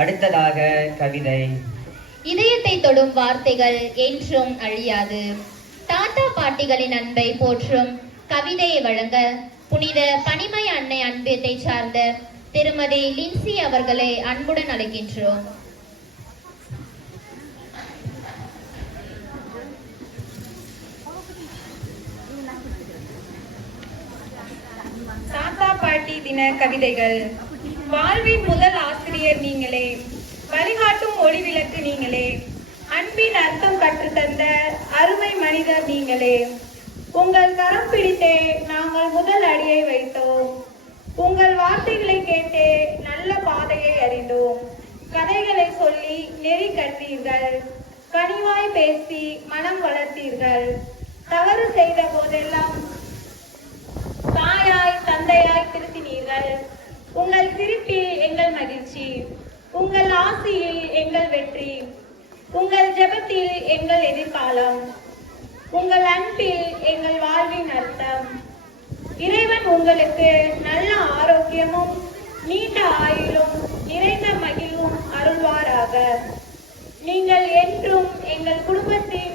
அடுத்ததாக கவிதை. இதயத்தை தொடும் வார்த்தைகள் என்றும் அழியாது. தாத்தா பாட்டிகளின் அன்பை போற்றும் கவிதையை வழங்க புனித பனிமய அன்னை அன்பியத்தை சார்ந்த திருமதி லின்சி அவர்களை அன்புடன் அழைக்கின்றோம். தாத்தா பாட்டி தின கவிதைகள். வாழ்வின் முதல் ஆசிரியர் நீங்களே, வழிகாட்டும் ஒளி விளக்கு நீங்களே, அன்பின் அர்த்தம் கற்றுத்தந்த அருமை மனிதர் நீங்களே. உங்கள் கரம் பிடித்தே நாங்கள் முதல் அடியை வைத்தோம். உங்கள் வார்த்தைகளை கேட்டே நல்ல பாதையை அறிந்தோம். கதைகளை சொல்லி நெறி கற்றீர்கள், கனிவாய் பேசி மனம் வளர்த்தீர்கள். தவறு செய்த போதெல்லாம் தாயாய் தந்தையாய் திருத்தினீர்கள். உங்கள் சிரிப்பில் எங்கள் மகிழ்ச்சி, உங்கள் ஆசியில் எங்கள் வெற்றி, உங்கள் ஜெபத்தில் எங்கள் எதிர்காலம், உங்கள் அன்பில் எங்கள் வாழ்வின் அர்த்தம். இறைவன் உங்களுக்கு நல்ல ஆரோக்கியமும் நீண்ட ஆயுளும் நிறைந்த மகிழ்வும் அருள்வாராக. நீங்கள் என்றும் எங்கள் குடும்பத்தில்